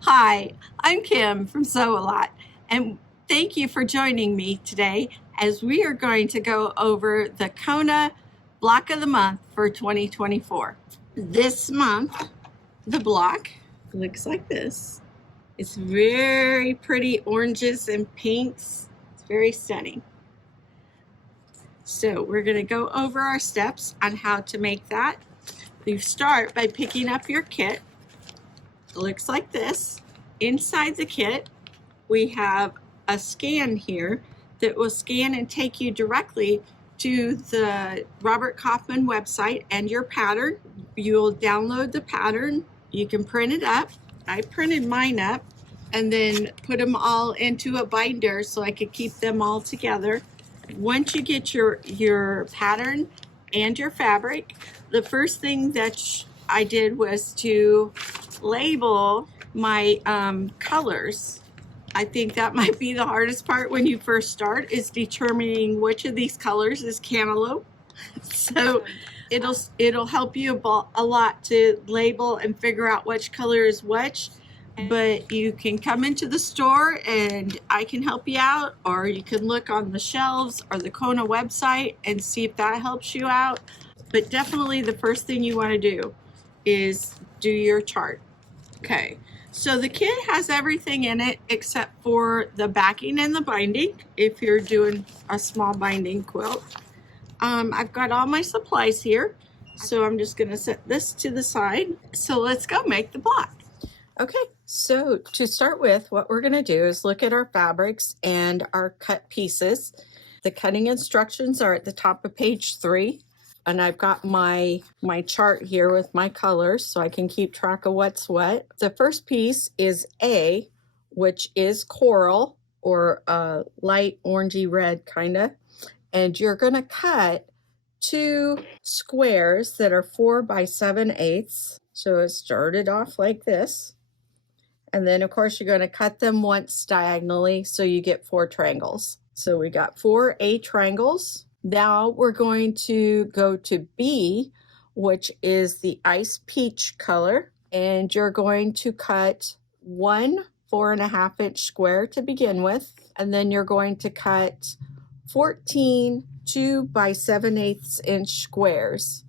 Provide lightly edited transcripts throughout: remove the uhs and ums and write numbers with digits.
Hi, I'm Kim from Sew A Lot, and thank you for joining me today as we are going to go over the Kona block of the month for 2024. This month, the block looks like this. It's very pretty oranges and pinks. It's very stunning. So we're going to go over our steps on how to make that. You start by picking up your kit. It looks like this. Inside the kit, we have a scan here that will scan and take you directly to the Robert Kaufman website and your pattern. You'll download the pattern. You can print it up. I printed mine up and then put them all into a binder so I could keep them all together. Once you get your pattern and your fabric, the first thing that I did was to label my colors. I think that might be the hardest part when you first start, is determining which of these colors is cantaloupe. So it'll help you a lot to label and figure out which color is which. But you can come into the store and I can help you out, or you can look on the shelves or the Kona website and see if that helps you out. But definitely the first thing you want to do is do your chart. Okay, so the kit has everything in it except for the backing and the binding if you're doing a small binding quilt. I've got all my supplies here, so I'm just going to set this to the side. So let's go make the block. Okay, so to start with, what we're going to do is look at our fabrics and our cut pieces. The cutting instructions are at the top of page 3. And I've got my chart here with my colors so I can keep track of what's what. The first piece is A, which is coral, or light orangey red kind of. And you're going to cut 2 squares that are 4 by 7/8. So it started off like this. And then, of course, you're going to cut them once diagonally so you get 4 triangles. So we got 4 A triangles. Now we're going to go to B, which is the ice peach color, and you're going to cut 1 4.5-inch square to begin with, and then you're going to cut 14 2 by 7/8-inch squares,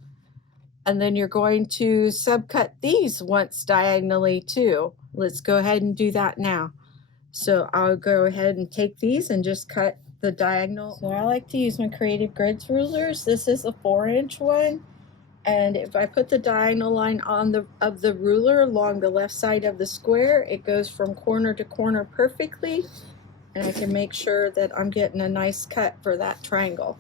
and then you're going to subcut these once diagonally too. Let's go ahead and do that now. So I'll go ahead and take these and just cut the diagonal. So I like to use my Creative Grids rulers. This is a 4-inch one, and if I put the diagonal line on the ruler along the left side of the square, it goes from corner to corner perfectly, and I can make sure that I'm getting a nice cut for that triangle.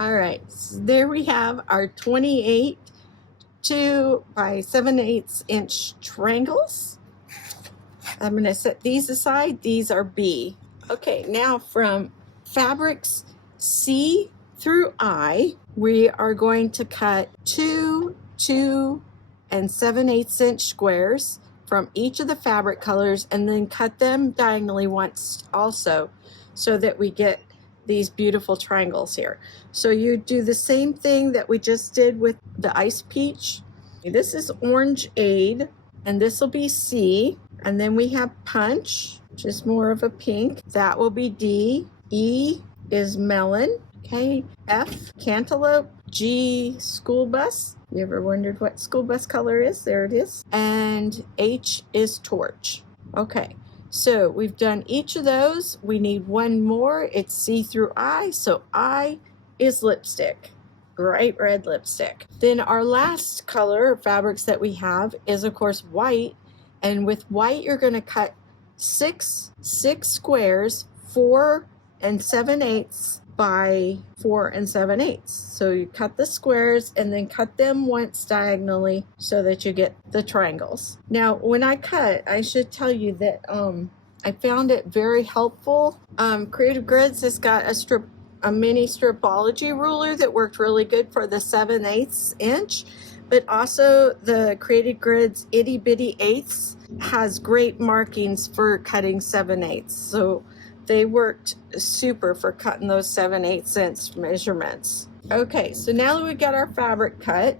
All right, so there we have our 28 2 by 7/8-inch triangles. I'm going to set these aside. These are B. Okay, now from fabrics C through I, we are going to cut 2 2 and 7/8-inch squares from each of the fabric colors, and then cut them diagonally once also, so that we get these beautiful triangles here. So you do the same thing that we just did with the ice peach. This is orange aid, and this will be C. And then we have punch, which is more of a pink. That will be D. E is melon. Okay. F, cantaloupe. G, school bus. You ever wondered what school bus color is? There it is. And H is torch. Okay. So we've done each of those. We need one more. It's C through I. So I is lipstick, bright red lipstick. Then our last color fabrics that we have is, of course, white. And with white, you're going to cut 6 squares, 4 7/8 by 4 7/8. So you cut the squares and then cut them once diagonally so that you get the triangles. Now, when I cut, I should tell you that I found it very helpful. Creative Grids has got a mini stripology ruler that worked really good for the 7/8 inch, but also the Creative Grids itty bitty eighths has great markings for cutting 7/8. So they worked super for cutting those 7/8 inch measurements. Okay, so now that we've got our fabric cut,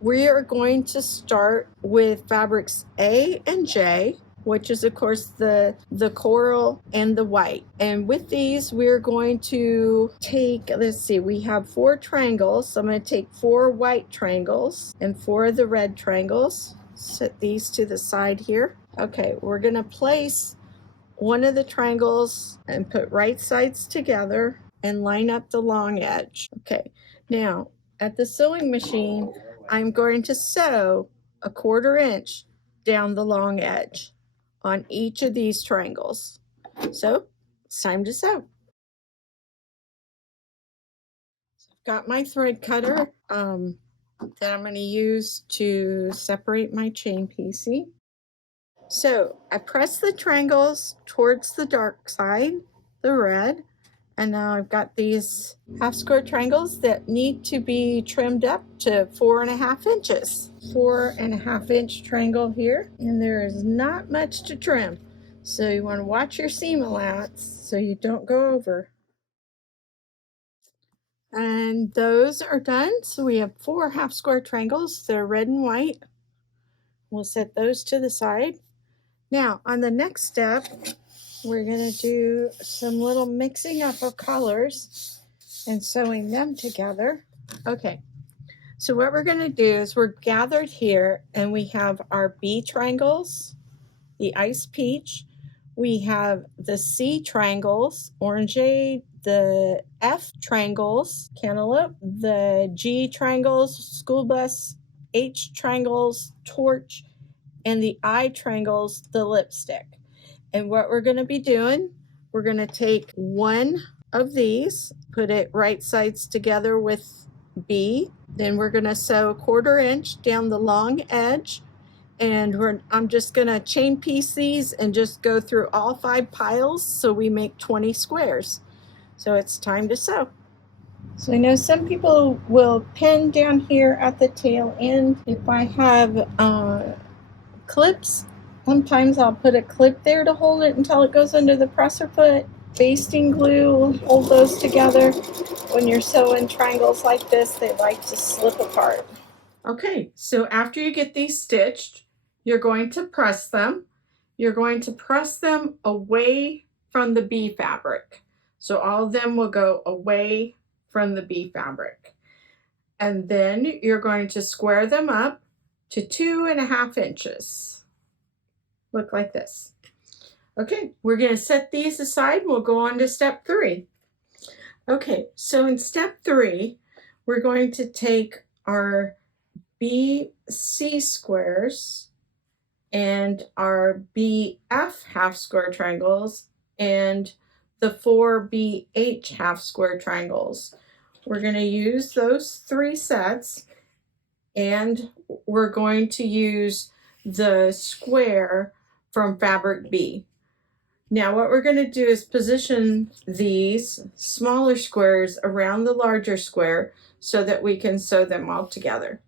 we are going to start with fabrics A and J, which is of course the coral and the white. And with these, we're going to take, let's see, we have 4 triangles. So I'm going to take 4 white triangles and 4 of the red triangles. Set these to the side here. Okay, we're going to place one of the triangles and put right sides together and line up the long edge. Okay, now at the sewing machine, I'm going to sew a 1/4 inch down the long edge on each of these triangles. So it's time to sew. I've got my thread cutter that I'm going to use to separate my chain piecing. So I press the triangles towards the dark side, the red, and now I've got these half square triangles that need to be trimmed up to 4.5 inches. 4.5 inch triangle here, and there is not much to trim. So you want to watch your seam allowance so you don't go over. And those are done. So we have 4 half square triangles. They're red and white. We'll set those to the side. Now on the next step, we're going to do some little mixing up of colors and sewing them together. Okay, so what we're going to do is we're gathered here and we have our B triangles, the ice peach. We have the C triangles, orangeade, the F triangles, cantaloupe, the G triangles, school bus, H triangles, torch, and the I triangles, the lipstick. And what we're going to be doing, we're going to take one of these, put it right sides together with B. Then we're going to sew 1/4 inch down the long edge. And I'm just going to chain piece these and just go through all 5 piles so we make 20 squares. So it's time to sew. So I know some people will pin down here at the tail end. If I have clips, sometimes I'll put a clip there to hold it until it goes under the presser foot. Basting glue will hold those together. When you're sewing triangles like this, they like to slip apart. Okay, so after you get these stitched, you're going to press them. You're going to press them away from the B fabric. So all of them will go away from the B fabric. And then you're going to square them up to 2.5 inches. Look like this. Okay, we're going to set these aside and we'll go on to step 3. Okay, so in step 3, we're going to take our BC squares and our BF half square triangles and the 4 BH half square triangles. We're going to use those 3 sets, and we're going to use the square from fabric B. Now what we're going to do is position these smaller squares around the larger square so that we can sew them all together.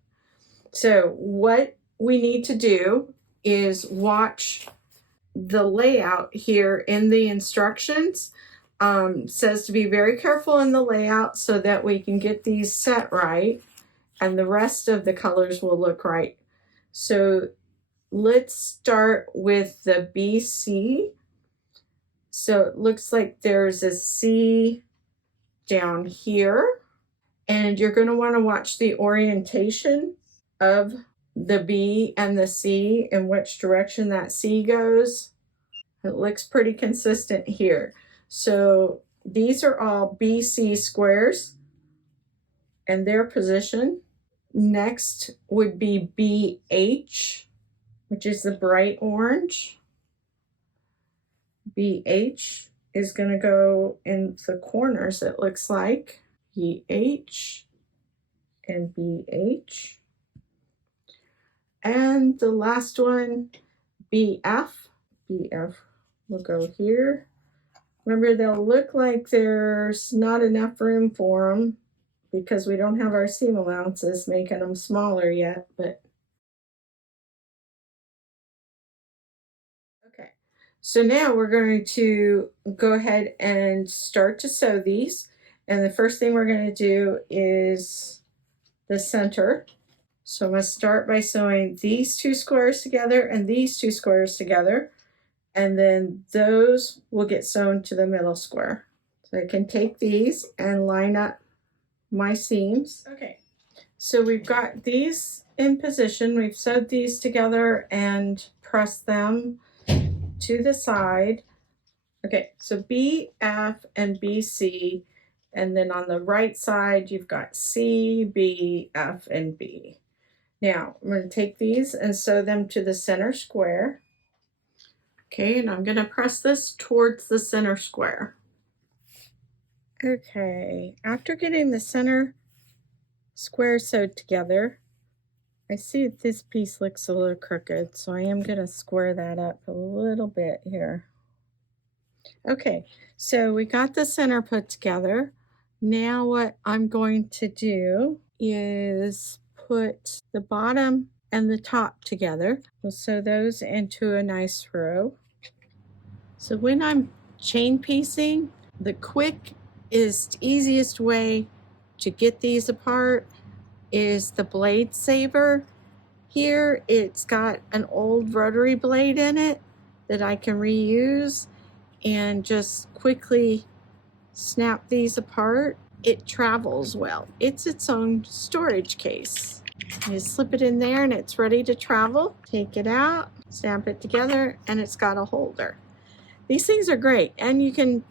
So what we need to do is watch the layout here in the instructions. Says to be very careful in the layout so that we can get these set right and the rest of the colors will look right. So let's start with the BC. So it looks like there's a C down here, and you're going to want to watch the orientation of the B and the C and which direction that C goes. It looks pretty consistent here. So these are all BC squares and their position. Next would be BH, which is the bright orange. BH is going to go in the corners, it looks like. BH and BH. And the last one, BF. BF will go here. Remember, they'll look like there's not enough room for them because we don't have our seam allowances making them smaller yet, but okay. So now we're going to go ahead and start to sew these. And the first thing we're going to do is the center. So I'm going to start by sewing these two squares together and these two squares together. And then those will get sewn to the middle square. So I can take these and line up my seams. Okay, so we've got these in position. We've sewed these together and pressed them to the side. Okay, so B, F, and BC. And then on the right side, you've got C, B, F, and B. Now, I'm going to take these and sew them to the center square. Okay, and I'm going to press this towards the center square. Okay, after getting the center square sewed together, I see that this piece looks a little crooked, so I am going to square that up a little bit here. Okay, so we got the center put together. Now what I'm going to do is put the bottom and the top together. We'll sew those into a nice row. So when I'm chain piecing, the easiest way to get these apart is the blade saver. Here it's got an old rotary blade in it that I can reuse and just quickly snap these apart. It travels well. It's its own storage case. You slip it in there and it's ready to travel. Take it out, snap it together, and it's got a holder. These things are great, and you can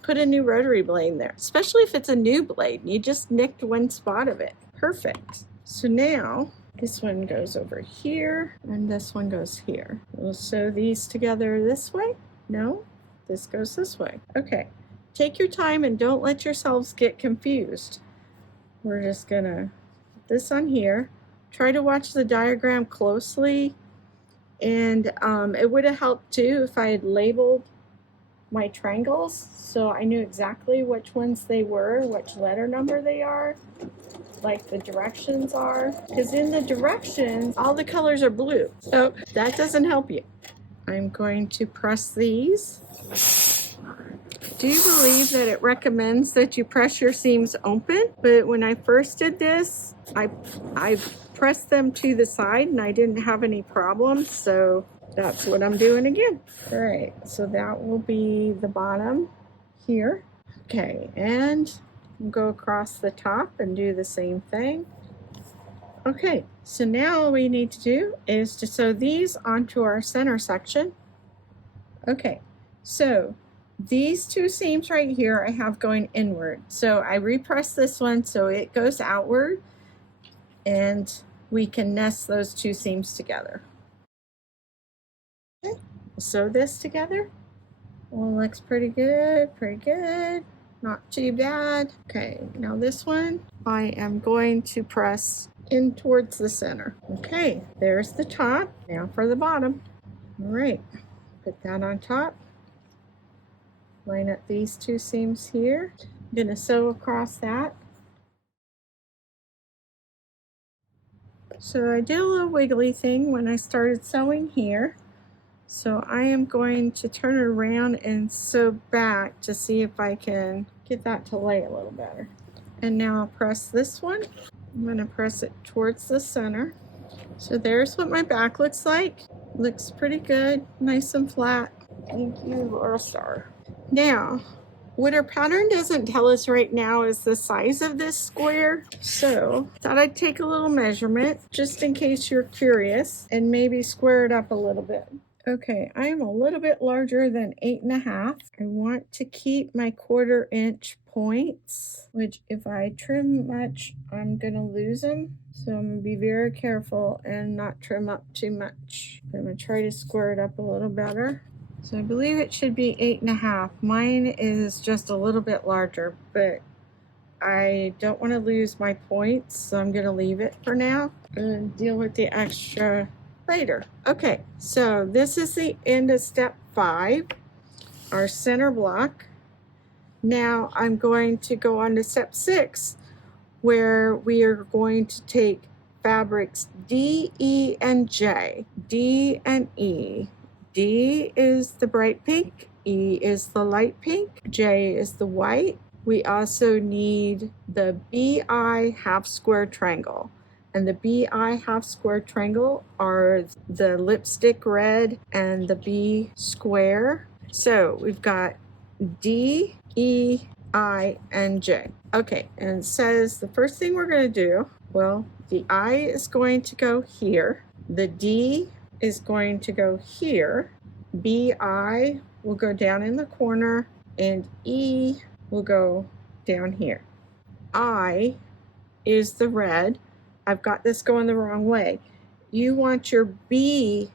put a new rotary blade there, especially if it's a new blade. You just nicked one spot of it. Perfect. So now this one goes over here and this one goes here. We'll sew these together this way. No, this goes this way. Okay, take your time and don't let yourselves get confused. We're just gonna put this on here. Try to watch the diagram closely, and it would have helped too if I had labeled my triangles so I knew exactly which ones they were, which letter number they are, like the directions are, because in the directions all the colors are blue, so that doesn't help you. I'm going to press these. Do you believe that it recommends that you press your seams open? But when I first did this, I pressed them to the side and I didn't have any problems, so that's what I'm doing again. All right, so that will be the bottom here. Okay, and we'll go across the top and do the same thing. Okay, so now all we need to do is to sew these onto our center section. Okay, so these two seams right here I have going inward. So I repress this one so it goes outward, and we can nest those two seams together. Okay, sew this together. Well, looks pretty good, not too bad. Okay, now this one I am going to press in towards the center. Okay, there's the top. Now for the bottom. All right, put that on top. Line up these two seams here. I'm going to sew across that. So I did a little wiggly thing when I started sewing here. So I am going to turn it around and sew back to see if I can get that to lay a little better. And now I'll press this one. I'm going to press it towards the center. So there's what my back looks like. Looks pretty good, nice and flat. Thank you, Laura Star. Now, what our pattern doesn't tell us right now is the size of this square. So I thought I'd take a little measurement just in case you're curious and maybe square it up a little bit. Okay, I am a little bit larger than 8.5. I want to keep my 1/4 inch points, which if I trim much, I'm gonna lose them. So I'm gonna be very careful and not trim up too much. I'm gonna try to square it up a little better. So I believe it should be 8.5. Mine is just a little bit larger, but I don't want to lose my points, so I'm going to leave it for now and deal with the extra later. Okay, so this is the end of step 5, our center block. Now I'm going to go on to step 6, where we are going to take fabrics D, E, and J, D and E, D is the bright pink, E is the light pink, J is the white. We also need the BI half square triangle. And the BI half square triangle are the lipstick red and the B square. So we've got D, E, I, and J. Okay, and it says the first thing we're going to do, well, the I is going to go here. The D is going to go here. BI will go down in the corner, and E will go down here. I is the red. I've got this going the wrong way. You want your B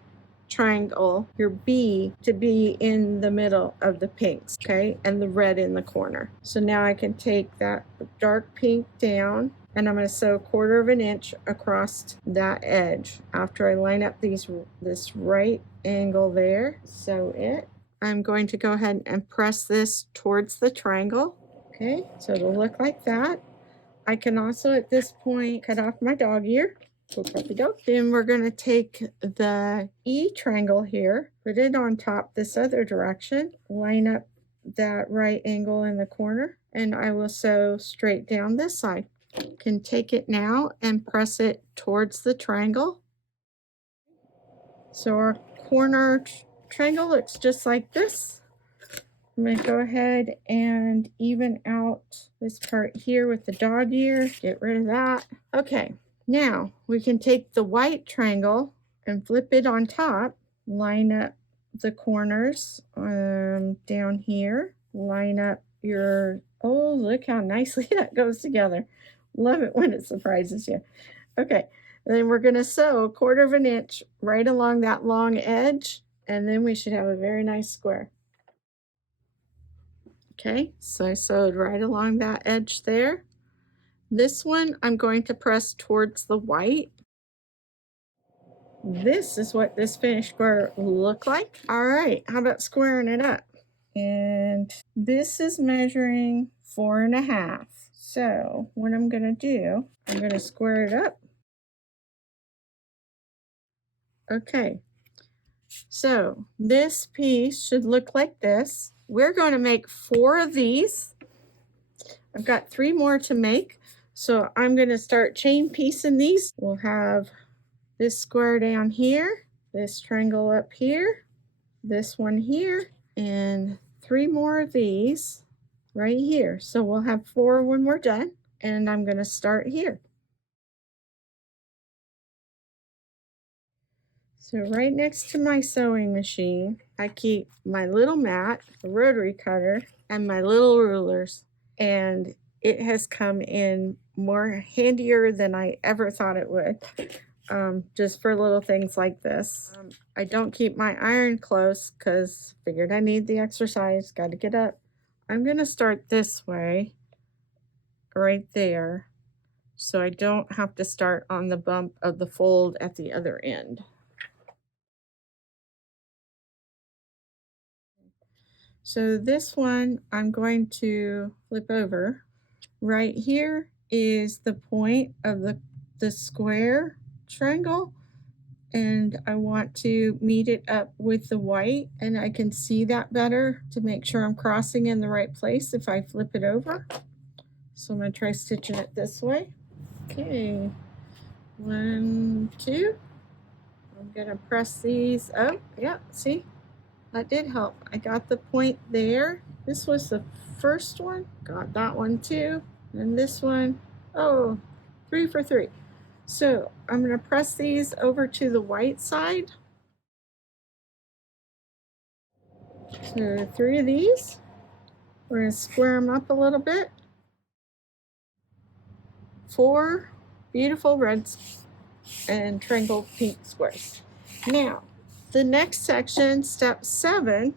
triangle, your B, to be in the middle of the pinks, okay? And the red in the corner. So now I can take that dark pink down, and I'm going to sew 1/4 of an inch across that edge. After I line up this right angle there, sew it. I'm going to go ahead and press this towards the triangle. Okay, so it'll look like that. I can also at this point cut off my dog ear. Then we're going to take the E triangle here, put it on top this other direction, line up that right angle in the corner, and I will sew straight down this side. Can take it now and press it towards the triangle. So our corner triangle looks just like this. I'm going to go ahead and even out this part here with the dog ear, get rid of that. Okay, now we can take the white triangle and flip it on top, line up the corners down here, line up your, oh, look how nicely that goes together. Love it when it surprises you. Okay, and then we're going to sew 1/4 of an inch right along that long edge, and then we should have a very nice square. Okay, so I sewed right along that edge there. This one I'm going to press towards the white. This is what this finished square will look like. All right, how about squaring it up? And this is measuring 4.5. So what I'm going to do, I'm going to square it up. Okay, so this piece should look like this. We're going to make 4 of these. I've got 3 more to make, so I'm going to start chain piecing these. We'll have this square down here, this triangle up here, this one here, and 3 more of these right here. So we'll have 4 when we're done, and I'm going to start here. So right next to my sewing machine, I keep my little mat, a rotary cutter, and my little rulers. And it has come in more handier than I ever thought it would, just for little things like this. I don't keep my iron close because figured I need the exercise, got to get up. I'm going to start this way, right there, so I don't have to start on the bump of the fold at the other end. So this one I'm going to flip over. Right here is the point of the square triangle, and I want to meet it up with the white, and I can see that better to make sure I'm crossing in the right place if I flip it over. So I'm going to try stitching it this way. Okay, 1, 2. I'm going to press these up. Yeah, see? That did help. I got the point there. This was the first one. Got that one too. And this one, oh, 3 for 3. So I'm going to press these over to the white side. So 3 of these. We're going to square them up a little bit. 4 beautiful reds and triangle pink squares. Now, the next section, step 7,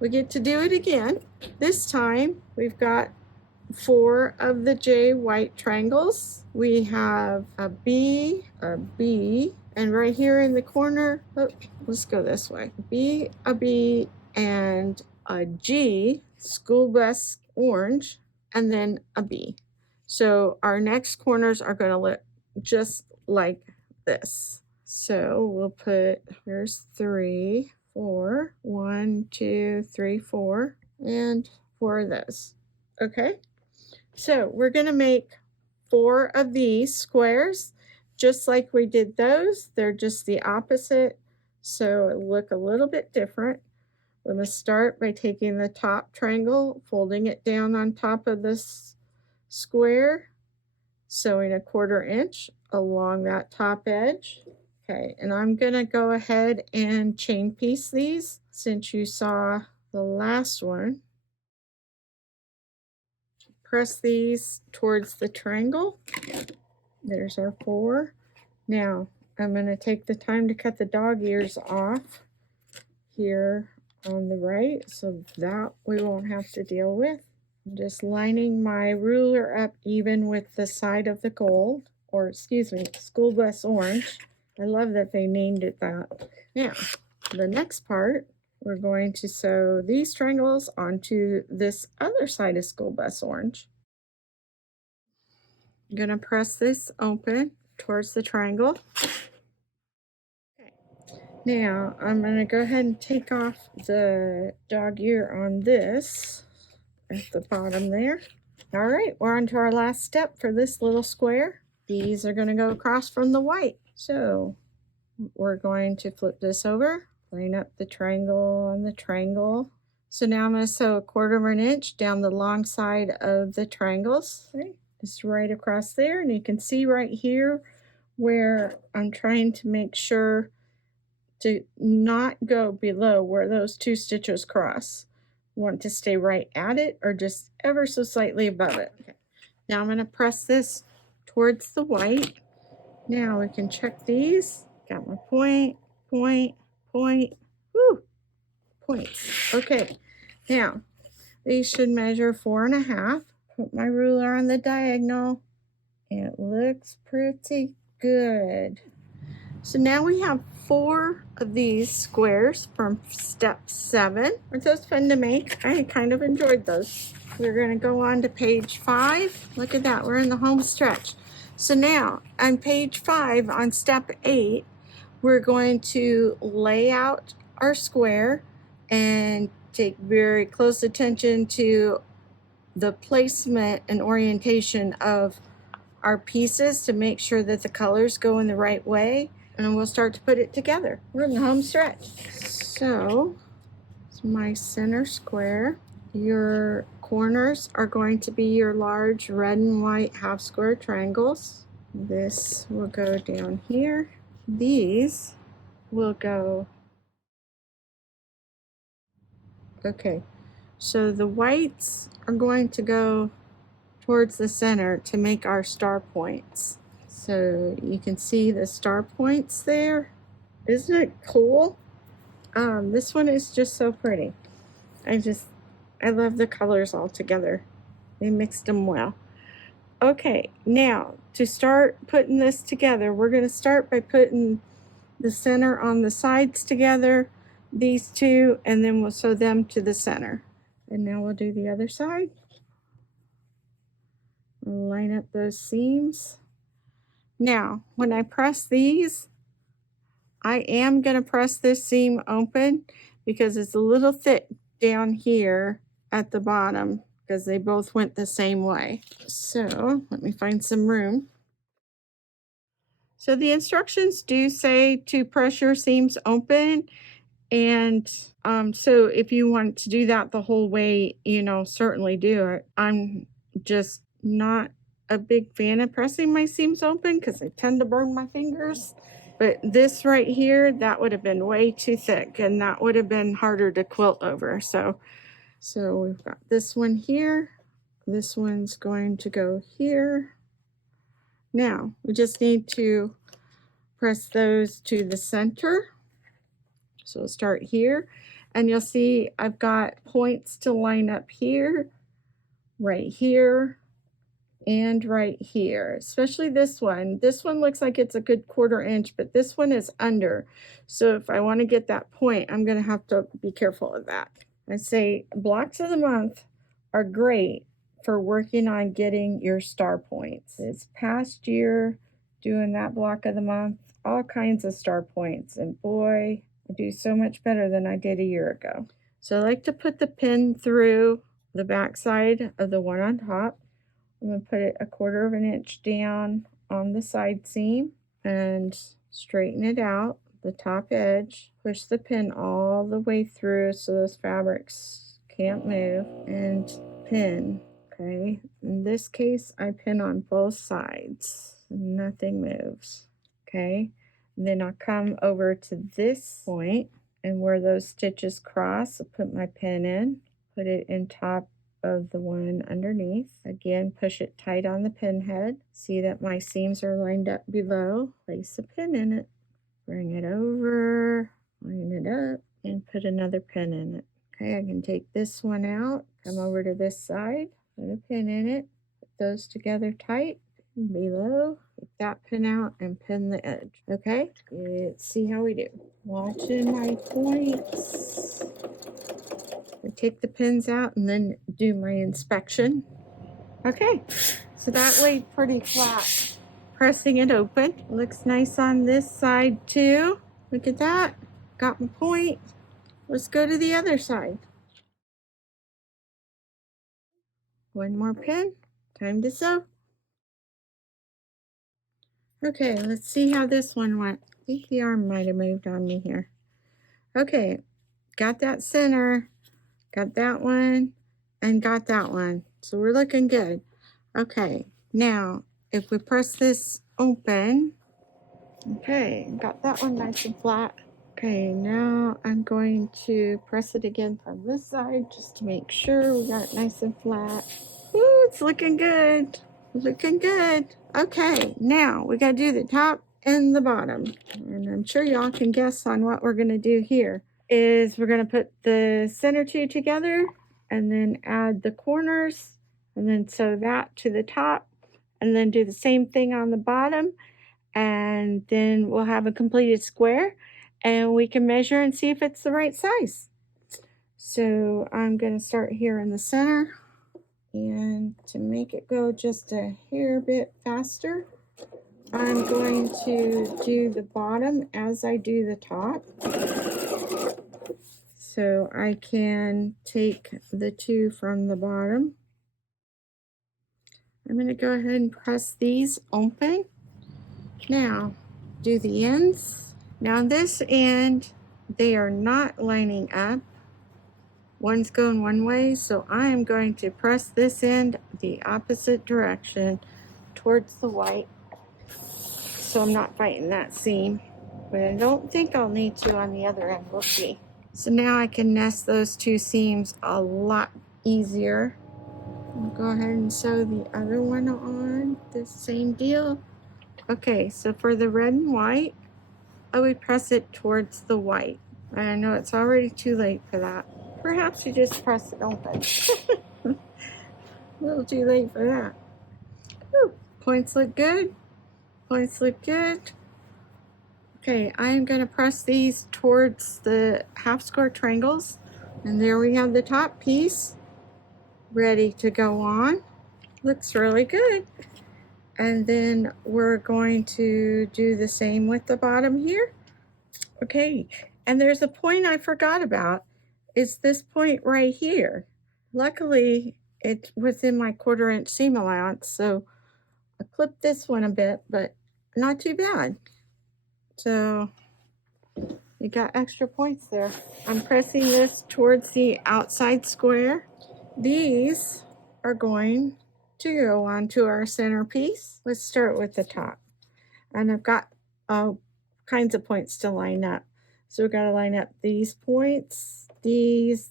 we get to do it again. This time we've got 4 of the J white triangles. We have a B, and right here in the corner, oh, let's go this way. A B, and a G, school bus orange, and then a B. So our next corners are going to look just like this. So we'll put, here's 3, 4. 1, 2, 3, 4, and 4 of those. Okay, so we're going to make 4 of these squares just like we did those. They're just the opposite, so it look a little bit different. We're going to start by taking the top triangle, folding it down on top of this square, sewing a 1/4 inch along that top edge. Okay, and I'm going to go ahead and chain piece these since you saw the last one. Press these towards the triangle. There's our 4. Now I'm going to take the time to cut the dog ears off here on the right, so that we won't have to deal with. I'm just lining my ruler up even with the side of the gold, or excuse me, school bus orange. I love that they named it that. Now, the next part, we're going to sew these triangles onto this other side of school bus orange. I'm going to press this open towards the triangle. Okay. Now, I'm going to go ahead and take off the dog ear on this at the bottom there. All right, we're on to our last step for this little square. These are going to go across from the white. So we're going to flip this over, line up the triangle on the triangle. So now I'm going to sew 1/4 inch down the long side of the triangles. Okay, just right across there, and you can see right here where I'm trying to make sure to not go below where those 2 stitches cross. Want to stay right at it or just ever so slightly above it. Okay. Now I'm going to press this towards the white. Now we can check these. Got my point, point, point. Woo! Points. Okay. Now these should measure 4.5. Put my ruler on the diagonal. It looks pretty good. So now we have 4 of these squares from step 7. Aren't those fun to make? I kind of enjoyed those. We're going to go on to page 5. Look at that, we're in the home stretch. So now on page 5 on step 8, we're going to lay out our square and take very close attention to the placement and orientation of our pieces to make sure that the colors go in the right way. And then we'll start to put it together. We're in the home stretch. So it's my center square. Your corners are going to be your large red and white half square triangles. This will go down here. These will go. Okay, so the whites are going to go towards the center to make our star points. So you can see the star points there. Isn't it cool? This one is just so pretty. I love the colors all together. They mixed them well. Okay, now to start putting this together, we're going to start by putting the center on the sides together, these 2, and then we'll sew them to the center. And now we'll do the other side. We'll line up those seams. Now, when I press these, I am going to press this seam open because it's a little thick down here at the bottom because they both went the same way. So let me find some room. So the instructions do say to press your seams open, and so if you want to do that the whole way, certainly do it. I'm just not a big fan of pressing my seams open because I tend to burn my fingers. But this right here, that would have been way too thick and that would have been harder to quilt over. So we've got this one here. This one's going to go here. Now we just need to press those to the center. So we'll start here, and you'll see I've got points to line up here, right here, and right here, especially this one. This one looks like it's a good 1/4 inch, but this one is under. So if I want to get that point, I'm going to have to be careful of that. I say blocks of the month are great for working on getting your star points. This past year, doing that block of the month, all kinds of star points, and boy, I do so much better than I did a year ago. So I like to put the pin through the back side of the one on top. I'm going to put it 1/4 of an inch down on the side seam and straighten it out, the top edge. Push the pin all the way through so those fabrics can't move, and pin. Okay, in this case I pin on both sides, nothing moves. Okay, and then I'll come over to this point, and where those stitches cross, I'll put my pin in, put it in top of the one underneath. Again, push it tight on the pin head. See that my seams are lined up below. Place a pin in it. Bring it over, line it up, and put another pin in it. Okay, I can take this one out, come over to this side, put a pin in it, put those together tight, below, take that pin out, and pin the edge. Okay, let's see how we do. Watching my points. I take the pins out and then do my inspection. Okay, so that laid pretty flat. Pressing it open. Looks nice on this side too. Look at that. Got my point. Let's go to the other side. One more pin. Time to sew. Okay, let's see how this one went. I think the arm might have moved on me here. Okay, got that center, got that one, and got that one. So we're looking good. Okay, now if we press this open, okay, got that one nice and flat. Okay, now I'm going to press it again from this side just to make sure we got it nice and flat. Ooh, it's looking good. Looking good. Okay, now we got to do the top and the bottom. And I'm sure y'all can guess on what we're going to do here. Is we're going to put the center two together and then add the corners and then sew that to the top and then do the same thing on the bottom. And then we'll have a completed square and we can measure and see if it's the right size. So I'm going to start here in the center, and to make it go just a hair bit faster, I'm going to do the bottom as I do the top. So I can take the two from the bottom. I'm going to go ahead and press these open. Now do the ends. Now this end, they are not lining up. One's going one way, so I am going to press this end the opposite direction towards the white, so I'm not fighting that seam. But I don't think I'll need to on the other end. We'll see. So now I can nest those two seams a lot easier. I'll go ahead and sew the other one on. The same deal. Okay, so for the red and white, I would press it towards the white. I know it's already too late for that. Perhaps you just press it open. A little too late for that. Whew. Points look good. Points look good. Okay, I'm going to press these towards the half square triangles. And there we have the top piece ready to go on. Looks really good. And then we're going to do the same with the bottom here. Okay, and there's a point I forgot about. Is this point right here. Luckily, it's within my 1/4 inch seam allowance, so I clipped this one a bit, but not too bad. So you got extra points there. I'm pressing this towards the outside square. These are going to go onto our centerpiece. Let's start with the top. And I've got all kinds of points to line up. So we've got to line up these points, these,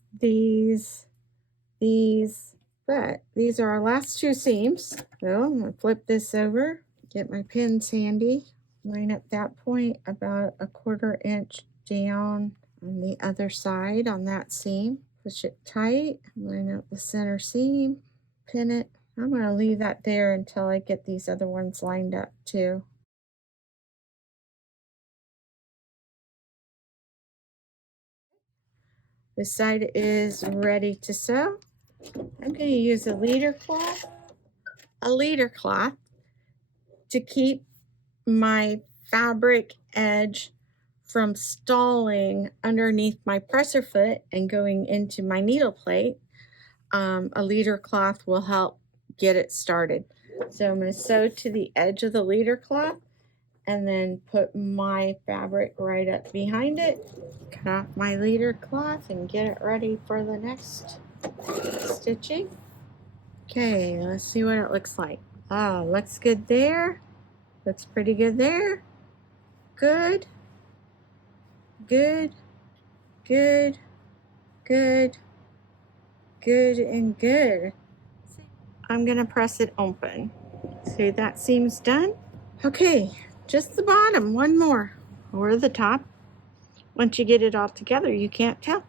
but these are our last two seams. So I'm going to flip this over, get my pins handy, line up that point about a 1/4 inch down on the other side on that seam. Push it tight, line up the center seam, pin it. I'm going to leave that there until I get these other ones lined up too. This side is ready to sew. I'm going to use a leader cloth to keep my fabric edge from stalling underneath my presser foot and going into my needle plate, a leader cloth will help get it started. So I'm going to sew to the edge of the leader cloth and then put my fabric right up behind it, cut off my leader cloth and get it ready for the next stitching. Okay, let's see what it looks like. Oh, looks good there. Looks pretty good there. Good. Good. Good. Good. Good and good. I'm gonna press it open. See, that seam's done. Okay, just the bottom, one more, or the top. Once you get it all together, you can't tell.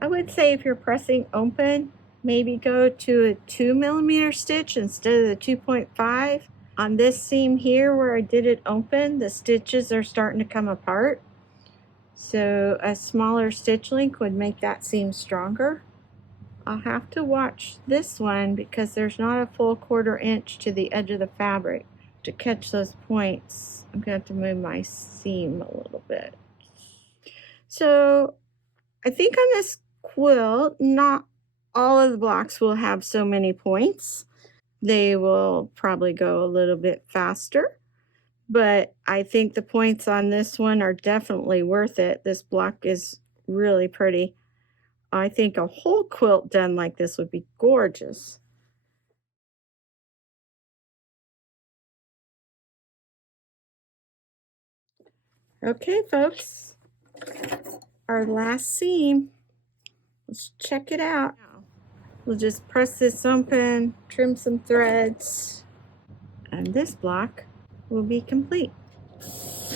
I would say if you're pressing open, maybe go to a 2mm stitch instead of the 2.5. On this seam here where I did it open, the stitches are starting to come apart. So a smaller stitch length would make that seam stronger. I'll have to watch this one because there's not a full 1/4 inch to the edge of the fabric to catch those points. I'm going to have to move my seam a little bit. So I think on this quilt, not all of the blocks will have so many points. They will probably go a little bit faster, but I think the points on this one are definitely worth it. This block is really pretty. I think a whole quilt done like this would be gorgeous. Okay, folks, our last seam. Let's check it out. We'll just press this open, trim some threads, and this block will be complete.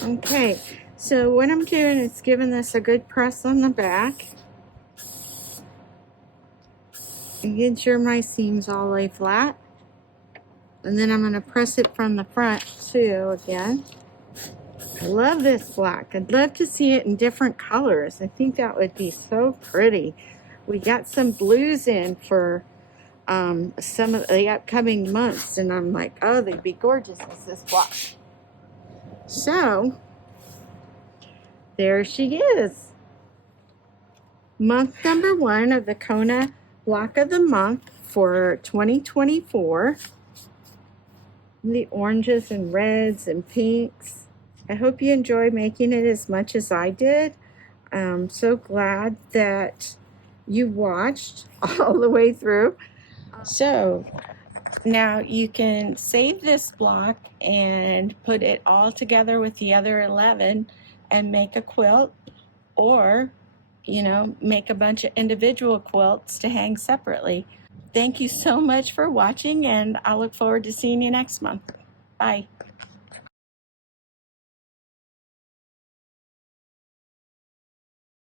Okay, so what I'm doing is giving this a good press on the back. Making sure my seams all lay flat. And then I'm going to press it from the front too again. I love this black. I'd love to see it in different colors. I think that would be so pretty. We got some blues in for some of the upcoming months, and I'm like, oh, they'd be gorgeous as this block. So there she is. Month number 1 of the Kona block of the month for 2024. The oranges and reds and pinks. I hope you enjoyed making it as much as I did. I'm so glad that you watched all the way through. So now you can save this block and put it all together with the other 11 and make a quilt, or make a bunch of individual quilts to hang separately. Thank you so much for watching, and I look forward to seeing you next month. Bye.